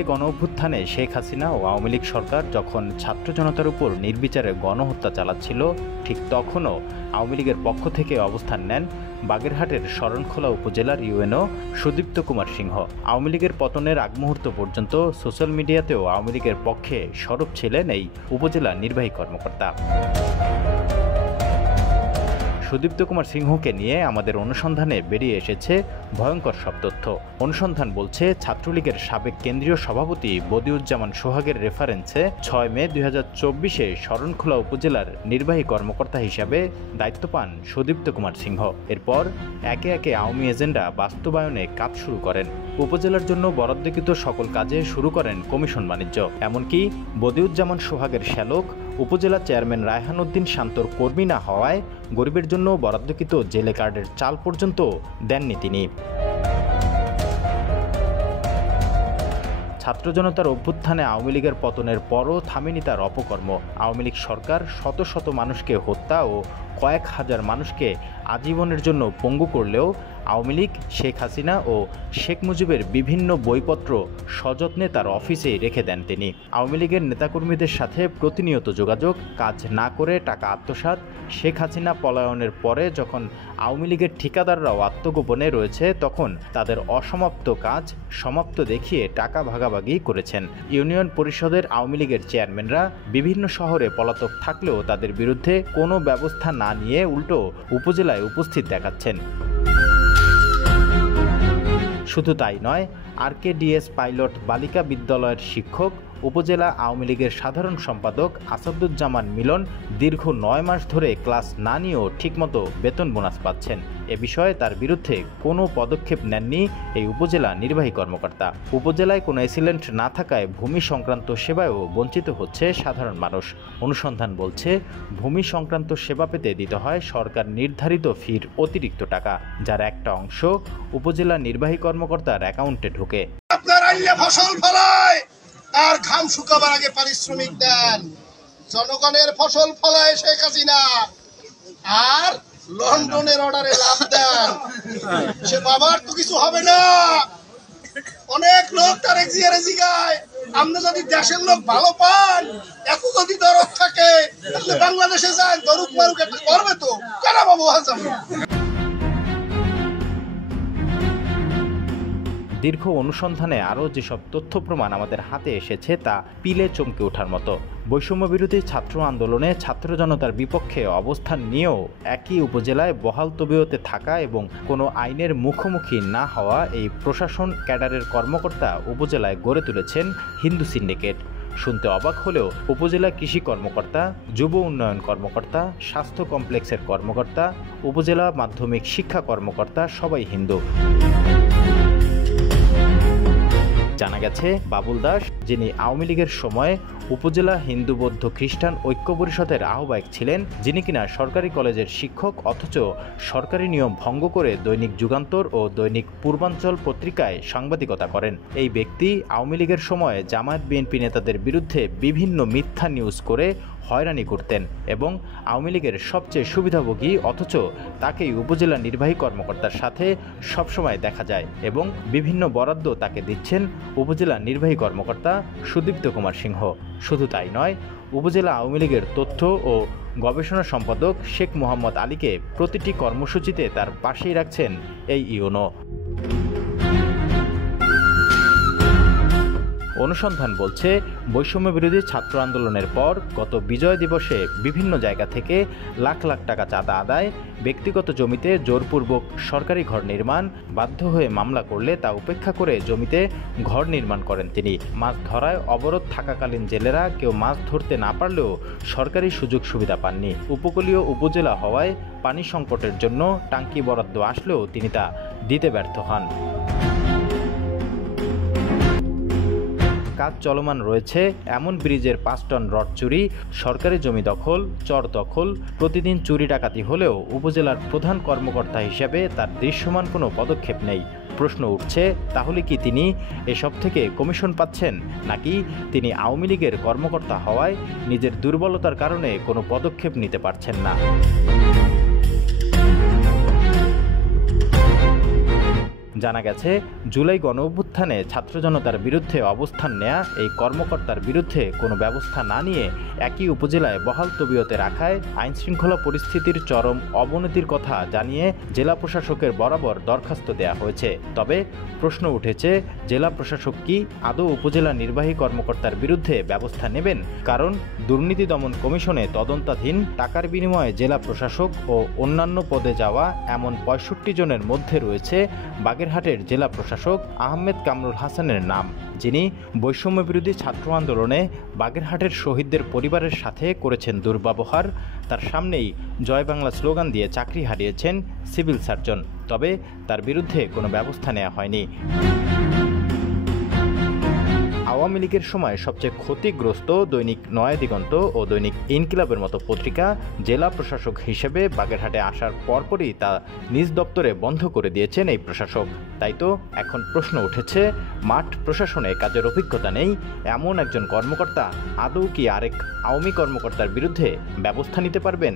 জুলাই গণঅভ্যুত্থানে শেখ হাসিনা ও আওয়ামী লীগ সরকার যখন ছাত্র জনতার উপর নির্বিচারে গণহত্যা চালাচ্ছিল, ঠিক তখনও আওয়ামী লীগের পক্ষ থেকে অবস্থান নেন বাগেরহাটের শরণখোলা উপজেলার ইউএনও সুদীপ্ত কুমার সিংহ। আওয়ামী লীগের পতনের আগ মুহূর্ত পর্যন্ত সোশ্যাল মিডিয়াতেও আওয়ামী লীগের পক্ষে সরব ছিলেন এই উপজেলা নির্বাহী কর্মকর্তা। সুদীপ্ত কুমার সিংহকে নিয়ে আমাদের অনুসন্ধানে বেরিয়ে এসেছে ভয়ঙ্কর সব তথ্য। অনুসন্ধান বলছে, ছাত্রলীগের সাবেক কেন্দ্রীয় সভাপতি বদিউজ্জামান সোহাগের রেফারেন্সে ৬ মে ২০২৪-এ শরণখোলা উপজেলার নির্বাহী কর্মকর্তা হিসাবে দায়িত্ব পান সুদীপ্ত কুমার সিংহ। এরপর একে একে আওয়ামী এজেন্ডা বাস্তবায়নে কাজ শুরু করেন। উপজেলার জন্য বরাদ্দকৃত সকল কাজে শুরু করেন কমিশন বাণিজ্য। এমনকি বদিউজ্জামান সোহাগের শ্যালক উপজেলা চেয়ারম্যান রায়হান উদ্দিন শান্তর কর্মী না হওয়ায় গরিবের জন্য বরাদ্দকৃত জেলে কার্ডের চাল পর্যন্ত দেননি তিনি। ছাত্র জনতার অভ্যুত্থানে আওয়ামী লীগের পতনের পরও থামেনি তার অপকর্ম। আওয়ামী লীগ সরকার শত শত মানুষকে হত্যা ও কয়েক হাজার মানুষকে আজীবনের জন্য পঙ্গু করলেও আওয়ামী লীগ শেখ হাসিনা ও শেখ মুজিবের বিভিন্ন বইপত্র সযত্নে তার অফিসেই রেখে দেন তিনি। আওয়ামী লীগের নেতাকর্মীদের সাথে প্রতিনিয়ত যোগাযোগ, কাজ না করে টাকা আত্মসাৎ। শেখ হাসিনা পলায়নের পরে যখন আওয়ামী লীগের ঠিকাদাররাও আত্মগোপনে রয়েছে, তখন তাদের অসমাপ্ত কাজ সমাপ্ত দেখিয়ে টাকা ভাগাভাগি করেছেন। ইউনিয়ন পরিষদের আওয়ামী লীগের চেয়ারম্যানরা বিভিন্ন শহরে পলাতক থাকলেও তাদের বিরুদ্ধে কোনো ব্যবস্থা না নিয়ে উল্টো উপজেলায় উপস্থিত দেখাচ্ছেন। শুধু তাই নয়, RKDS পাইলট বালিকা বিদ্যালয়ের শিক্ষক, উপজেলা আওয়ামী লীগের সাধারণ সম্পাদক আসাদুজ্জামান মিলন দীর্ঘ ৯ মাস ধরে ক্লাস না নিয়েও ঠিকমতো বেতন বোনাস পাচ্ছেন। এ বিষয়ে তার বিরুদ্ধে কোনো পদক্ষেপ নেননি এই উপজেলা নির্বাহী কর্মকর্তা। উপজেলায় কোনো এসিলেন্ট না থাকায় ভূমি সংক্রান্ত সেবায়ও বঞ্চিত হচ্ছে সাধারণ মানুষ। অনুসন্ধান বলছে, ভূমি সংক্রান্ত সেবা পেতে দিতে হয় সরকার নির্ধারিত ফির অতিরিক্ত টাকা, যার একটা অংশ উপজেলা নির্বাহী কর্মকর্তার অ্যাকাউন্টে ঢোকে। ফসল ফলায় আর ঘাম শুকাবার আগে পারিশ্রমিক দেন। জনগণের ফসল ফলায় শেখ হাসিনা আর লন্ডনের অর্ডারে লাভ দেন। সে বাবার তো কিছু হবে না। অনেক লোক তার জিগায়, আপনি যদি দেশের লোক ভালো পান, এত যদি দরদ থাকে, তাহলে বাংলাদেশে যান, দরুক মারুক একটা করবে তো কেন বাবু হাজার। দীর্ঘ অনুসন্ধানে আরও যেসব তথ্য প্রমাণ আমাদের হাতে এসেছে তা পিলে চমকে ওঠার মতো। বৈষম্য বিরোধী ছাত্র আন্দোলনে ছাত্র জনতার বিপক্ষে অবস্থান নিয়েও একই উপজেলায় বহাল তবিয়তে থাকা এবং কোনো আইনের মুখোমুখি না হওয়া এই প্রশাসন ক্যাডারের কর্মকর্তা উপজেলায় গড়ে তুলেছেন হিন্দু সিন্ডিকেট। শুনতে অবাক হলেও উপজেলা কৃষি কর্মকর্তা, যুব উন্নয়ন কর্মকর্তা, স্বাস্থ্য কমপ্লেক্সের কর্মকর্তা, উপজেলা মাধ্যমিক শিক্ষা কর্মকর্তা সবাই হিন্দু। জানা গেছে, বাবুল দাস, যিনি আওয়ামী লীগের সময় উপজেলা হিন্দু বৌদ্ধ খ্রিস্টান ঐক্য পরিষদের আহ্বায়ক ছিলেন, যিনি কিনা সরকারি কলেজের শিক্ষক অথচ সরকারি নিয়ম ভঙ্গ করে দৈনিক যুগান্তর ও দৈনিক পূর্বাঞ্চল পত্রিকায় সাংবাদিকতা করেন। এই ব্যক্তি আওয়ামী লীগের সময় জামায়াত বিএনপি নেতাদের বিরুদ্ধে বিভিন্ন মিথ্যা নিউজ করে হয়রানি করতেন এবং আওয়ামী লীগের সবচেয়ে সুবিধাভোগী, অথচ তাকেই উপজেলা নির্বাহী কর্মকর্তার সাথে সবসময় দেখা যায় এবং বিভিন্ন বরাদ্দ তাকে দিচ্ছেন উপজেলা নির্বাহী কর্মকর্তা সুদীপ্ত কুমার সিংহ। শুধু তাই নয়, উপজেলা আওয়ামী লীগের তথ্য ও গবেষণা সম্পাদক শেখ মোহাম্মদ আলীকে প্রতিটি কর্মসূচিতে তার পাশেই রাখছেন এই ইউনো। অনুসন্ধান বলছে, বৈষম্য বিরোধী ছাত্র আন্দোলনের পর গত বিজয় দিবসে বিভিন্ন জায়গা থেকে লাখ লাখ টাকা চাঁদা আদায়, ব্যক্তিগত জমিতে জোরপূর্বক সরকারি ঘর নির্মাণ, বাধ্য হয়ে মামলা করলে তা উপেক্ষা করে জমিতে ঘর নির্মাণ করেন তিনি। মাছ ধরায় অবরোধ থাকাকালীন জেলেরা কেউ মাছ ধরতে না পারলেও সরকারি সুযোগ সুবিধা পাননি। উপকূলীয় উপজেলা হওয়ায় পানি সংকটের জন্য টাঙ্কি বরাদ্দ আসলেও তিনি তা দিতে ব্যর্থ হন। কাজ চলমান রয়েছে এমন ব্রিজের 5 টন রড চুরি, সরকারি জমি দখল, চর দখল, প্রতিদিন চুরি ডাকাতি হলেও উপজেলার প্রধান কর্মকর্তা হিসেবে তার দৃশ্যমান কোনো পদক্ষেপ নেই। প্রশ্ন উঠছে, তাহলে কি তিনি এসব থেকে কমিশন পাচ্ছেন, নাকি তিনি আওয়ামী লীগের কর্মকর্তা হওয়ায় নিজের দুর্বলতার কারণে কোনো পদক্ষেপ নিতে পারছেন না? জানা গেছে, জুলাই গণঅভ্যুত্থানে ছাত্র জনতার বিরুদ্ধে অবস্থান নেয়া এই কর্মকর্তার বিরুদ্ধে কোনো ব্যবস্থা না নিয়ে একই উপজেলায় বহাল তবিয়তে রাখায় আইনশৃঙ্খলা পরিস্থিতির চরম অবনতির কথা জানিয়ে জেলা প্রশাসকের বরাবর দরখাস্ত দেয়া হয়েছে। তবে প্রশ্ন উঠেছে, জেলা প্রশাসক কি আদৌ উপজেলা নির্বাহী কর্মকর্তার বিরুদ্ধে ব্যবস্থা নেবেন? কারণ দুর্নীতি দমন কমিশনে তদন্তাধীন টাকার বিনিময়ে জেলা প্রশাসক ও অন্যান্য পদে যাওয়া এমন ৬৫ জনের মধ্যে রয়েছে বাগেরহাটের জেলা প্রশাসক আহমেদ কামরুল হাসানের নাম, যিনি বৈষম্যবিরোধী ছাত্র আন্দোলনে বাগেরহাটের শহীদদের পরিবারের সাথে করেছেন দুর্ব্যবহার। তার সামনেই জয় বাংলা স্লোগান দিয়ে চাকরি হারিয়েছেন সিভিল সার্জন। তবে তার বিরুদ্ধে কোনো ব্যবস্থা নেওয়া হয়নি। আওয়ামী লীগের সময় সবচেয়ে ক্ষতিগ্রস্ত দৈনিক নয়া দিগন্ত ও দৈনিক ইনকিলাবের মতো পত্রিকা জেলা প্রশাসক হিসেবে বাগেরহাটে আসার পরপরই তা নিজ দপ্তরে বন্ধ করে দিয়েছেন এই প্রশাসক। তাই তো এখন প্রশ্ন উঠেছে, মাঠ প্রশাসনে কাজের অভিজ্ঞতা নেই এমন একজন কর্মকর্তা আদৌ কি আরেক আওয়ামী কর্মকর্তার বিরুদ্ধে ব্যবস্থা নিতে পারবেন?